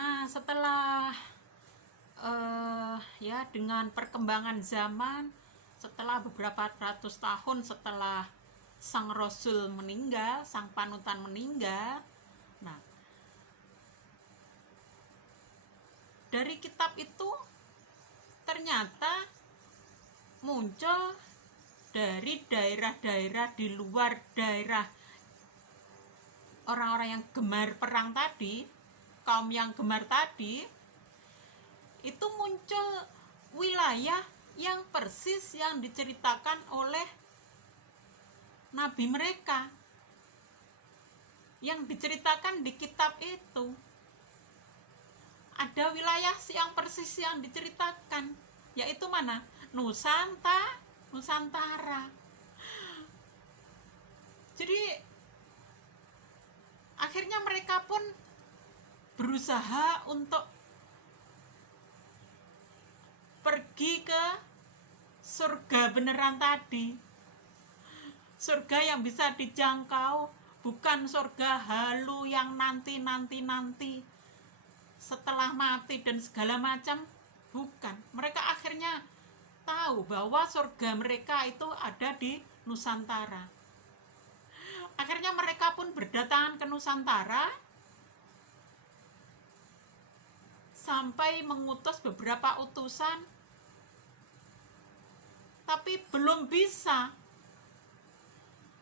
Nah, setelah ya dengan perkembangan zaman, setelah beberapa ratus tahun setelah sang Rasul meninggal, sang panutan meninggal, nah dari kitab itu ternyata muncul dari daerah-daerah di luar daerah orang-orang yang gemar perang tadi, kaum yang gemar tadi, itu muncul wilayah yang persis yang diceritakan oleh nabi mereka, yang diceritakan di kitab itu. Ada wilayah yang persis yang diceritakan, yaitu mana? Nusantara. Jadi akhirnya mereka pun berusaha untuk pergi ke surga beneran tadi, surga yang bisa dijangkau, bukan surga halu yang nanti setelah mati dan segala macam. Bukan. Mereka akhirnya tahu bahwa surga mereka itu ada di Nusantara. Akhirnya mereka pun berdatangan ke Nusantara sampai mengutus beberapa utusan, tapi belum bisa,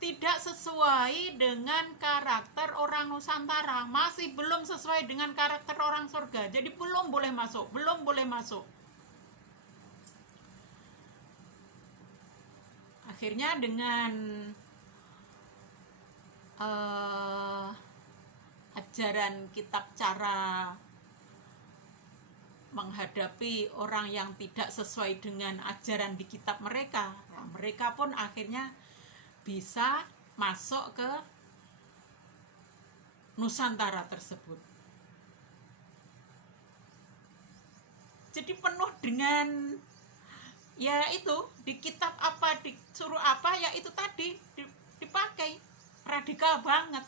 tidak sesuai dengan karakter orang Nusantara, masih belum sesuai dengan karakter orang surga, jadi belum boleh masuk. Akhirnya dengan ajaran kitab cara menghadapi orang yang tidak sesuai dengan ajaran di kitab mereka, nah, mereka pun akhirnya bisa masuk ke Nusantara tersebut. Jadi penuh dengan ya itu, di kitab apa, disuruh apa, ya itu tadi dipakai, radikal banget.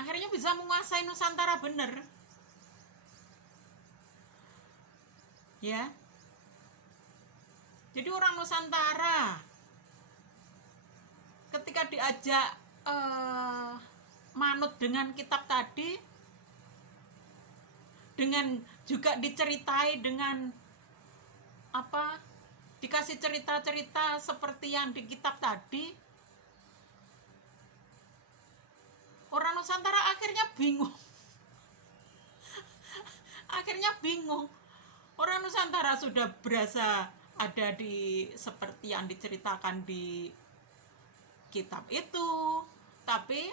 Akhirnya bisa menguasai Nusantara bener. Ya. Jadi orang Nusantara ketika diajak manut dengan kitab tadi, dengan juga diceritai dengan apa, dikasih cerita-cerita seperti yang di kitab tadi, orang Nusantara akhirnya bingung. Orang Nusantara sudah berasa ada di seperti yang diceritakan di kitab itu, tapi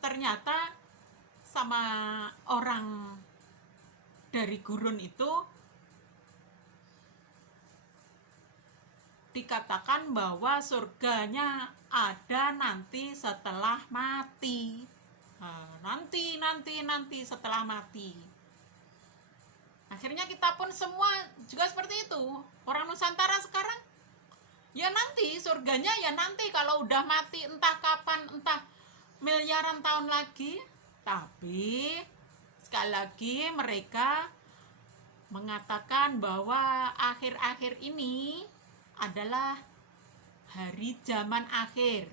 ternyata sama orang dari gurun itu dikatakan bahwa surganya ada nanti setelah mati. Nanti setelah mati. Akhirnya kita pun semua juga seperti itu. Orang Nusantara sekarang ya nanti surganya ya nanti kalau udah mati, entah kapan, entah miliaran tahun lagi. Tapi sekali lagi mereka mengatakan bahwa akhir-akhir ini adalah hari zaman akhir.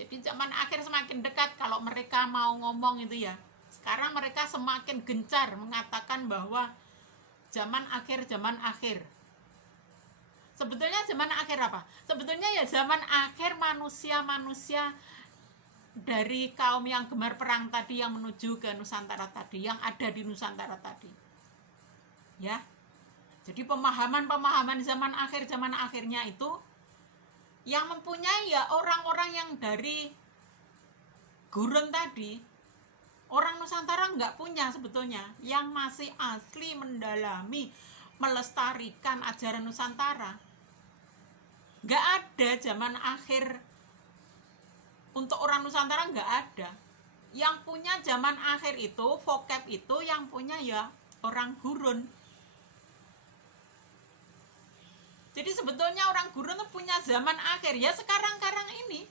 Jadi zaman akhir semakin dekat kalau mereka mau ngomong itu ya. Sekarang mereka semakin gencar mengatakan bahwa zaman akhir. Sebetulnya zaman akhir apa? Sebetulnya ya zaman akhir manusia dari kaum yang gemar perang tadi, yang menuju ke Nusantara tadi, yang ada di Nusantara tadi. Ya. Jadi pemahaman zaman akhirnya itu yang mempunyai ya orang-orang yang dari gurun tadi. Orang Nusantara nggak punya sebetulnya, yang masih asli mendalami, melestarikan ajaran Nusantara. Nggak ada zaman akhir untuk orang Nusantara, nggak ada. Yang punya zaman akhir itu, vocab itu yang punya ya orang gurun. Jadi sebetulnya orang gurun itu punya zaman akhir ya sekarang ini,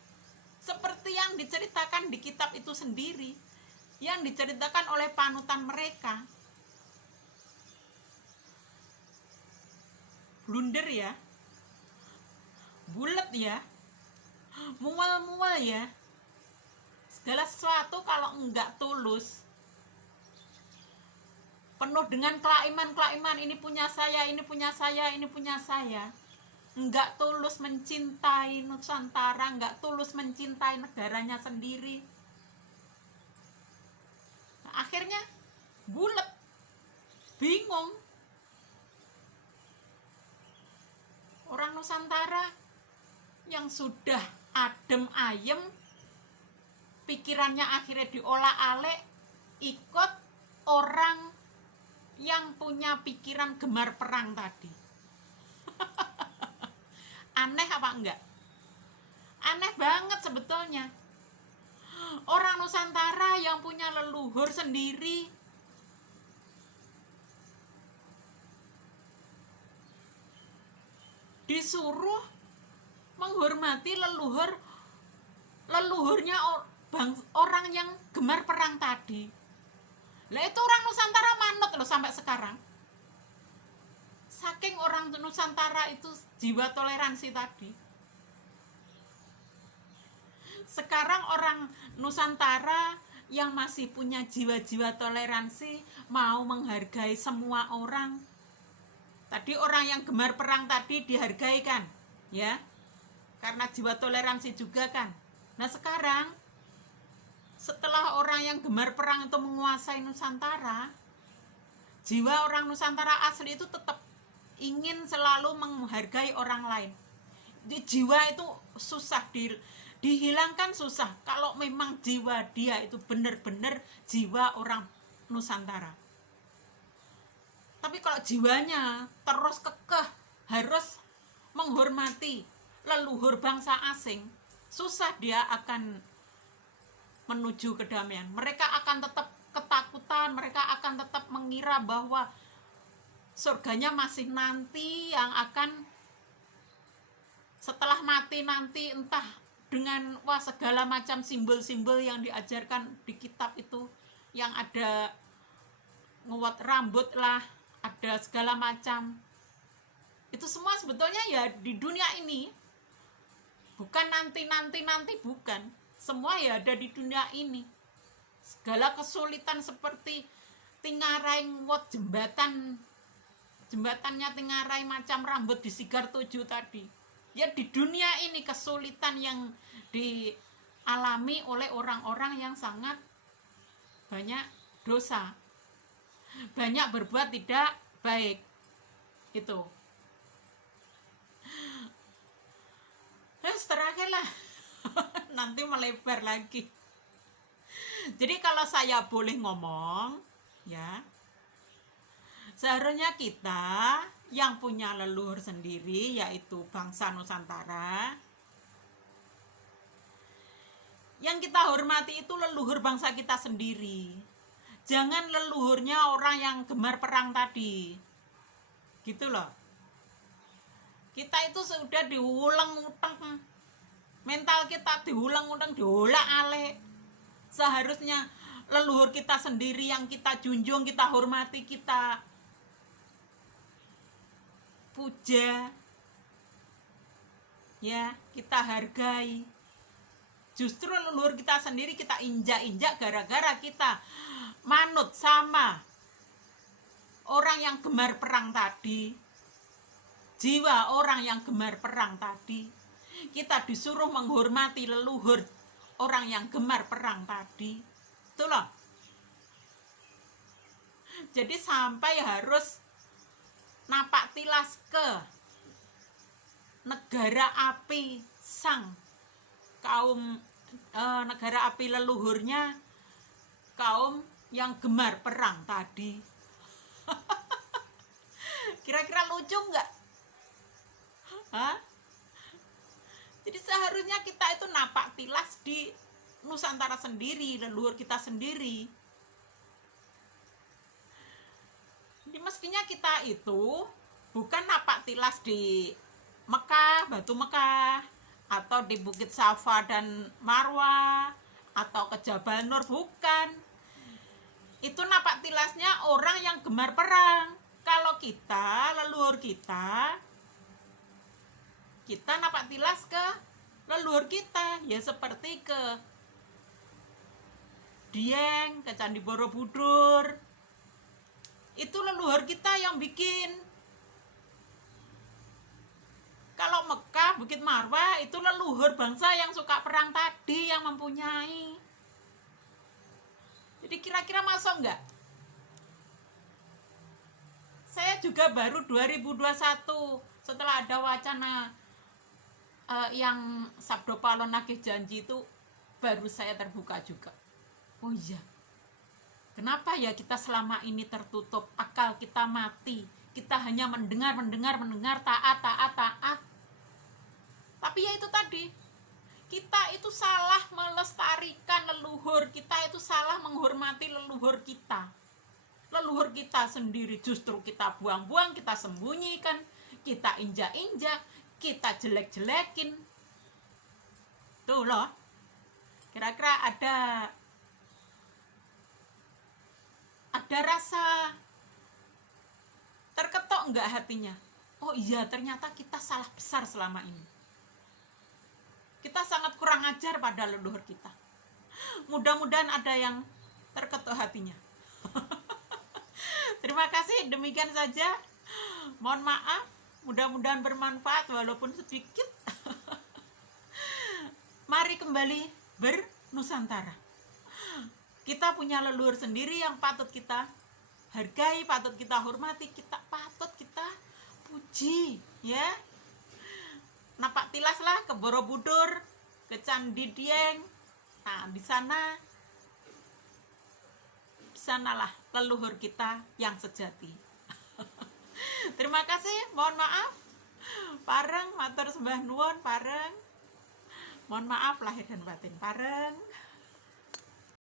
seperti yang diceritakan di kitab itu sendiri. yang diceritakan oleh panutan mereka. Blunder ya, bulet ya, mual-mual ya. Segala sesuatu kalau enggak tulus, penuh dengan kelaiman-kelaiman, ini punya saya, ini punya saya, ini punya saya, enggak tulus mencintai Nusantara, enggak tulus mencintai negaranya sendiri, nah, akhirnya bulet, bingung. Orang Nusantara yang sudah adem ayem, pikirannya akhirnya diolah-alik, ikut orang yang punya pikiran gemar perang tadi. Aneh apa enggak? Aneh banget sebetulnya. Orang Nusantara yang punya leluhur sendiri, disuruh menghormati leluhurnya orang yang gemar perang tadi. Lah itu orang Nusantara manut loh sampai sekarang. Saking orang Nusantara itu jiwa toleransi tadi. Sekarang orang Nusantara yang masih punya jiwa-jiwa toleransi mau menghargai semua orang. Tadi orang yang gemar perang tadi dihargai kan, ya, karena jiwa toleransi juga kan. Nah sekarang setelah orang yang gemar perang itu menguasai Nusantara, jiwa orang Nusantara asli itu tetap ingin selalu menghargai orang lain. Di jiwa itu susah dihilangkan, susah kalau memang jiwa dia itu benar-benar jiwa orang Nusantara. Tapi kalau jiwanya terus kekeh harus menghormati leluhur bangsa asing, susah dia akan menuju kedamaian. Mereka akan tetap ketakutan, mereka akan tetap mengira bahwa surganya masih nanti, yang akan setelah mati nanti, entah dengan segala macam simbol-simbol yang diajarkan di kitab itu, yang ada nguat rambut lah, ada segala macam. Itu semua sebetulnya ya di dunia ini, bukan nanti, bukan. Semua ya ada di dunia ini. Segala kesulitan seperti Tingarai nguat jembatannya Tingarai macam rambut disigar 7 tadi. Ya di dunia ini kesulitan yang dialami oleh orang-orang yang sangat banyak dosa, banyak berbuat tidak baik. Itu. Terus terakhir lah, nanti melebar lagi. Jadi kalau saya boleh ngomong, ya, seharusnya kita yang punya leluhur sendiri, yaitu bangsa Nusantara, yang kita hormati itu leluhur bangsa kita sendiri. Jangan leluhurnya orang yang gemar perang tadi. Gitu loh. Kita itu sudah diulang-ulang, mental kita diulang-ulang, diolah-alik. Seharusnya leluhur kita sendiri yang kita junjung, kita hormati, kita puja, ya, kita hargai. Justru leluhur kita sendiri kita injak-injak gara-gara kita manut sama orang yang gemar perang tadi. Jiwa orang yang gemar perang tadi, kita disuruh menghormati leluhur orang yang gemar perang tadi. Itu loh. Jadi sampai harus napak tilas ke negara api sang kaum, negara api leluhurnya kaum yang gemar perang tadi. Kira-kira lucu nggak? Hah? Jadi seharusnya kita itu napak tilas di Nusantara sendiri, leluhur kita sendiri. Jadi mestinya kita itu bukan napak tilas di Mekah, Batu Mekah, atau di Bukit Safa dan Marwah, atau ke Jabal Nur, bukan. Itu napak tilasnya orang yang gemar perang. Kalau kita, leluhur kita napak tilas ke leluhur kita, ya seperti ke Dieng, ke Candi Borobudur. Itu leluhur kita yang bikin. Kalau Mekah, Bukit Marwah itu leluhur bangsa yang suka perang tadi yang mempunyai. Jadi kira-kira masuk enggak? Saya juga baru 2021 setelah ada wacana yang Sabdo Palon nagih janji itu, baru saya terbuka juga. Oh iya, kenapa ya kita selama ini tertutup, akal kita mati, kita hanya mendengar, taat. Tapi ya itu tadi, kita itu salah melestarikan leluhur, kita itu salah menghormati leluhur kita. Leluhur kita sendiri justru kita buang-buang, kita sembunyikan, kita injak-injak, kita jelek-jelekin. Tuh loh, kira-kira ada rasa terketok enggak hatinya? Oh iya, ternyata kita salah besar selama ini. Kita sangat kurang ajar pada leluhur kita. Mudah-mudahan ada yang terketuk hatinya. Terima kasih, demikian saja. Mohon maaf, mudah-mudahan bermanfaat walaupun sedikit. Mari kembali bernusantara. Kita punya leluhur sendiri yang patut kita hargai, patut kita hormati, patut kita puji, ya. Napak tilaslah ke Borobudur, ke Candi Dieng. Nah, di sanalah leluhur kita yang sejati. Terima kasih, mohon maaf. Pareng, matur sembah nuwun, pareng. Mohon maaf lahir dan batin, pareng.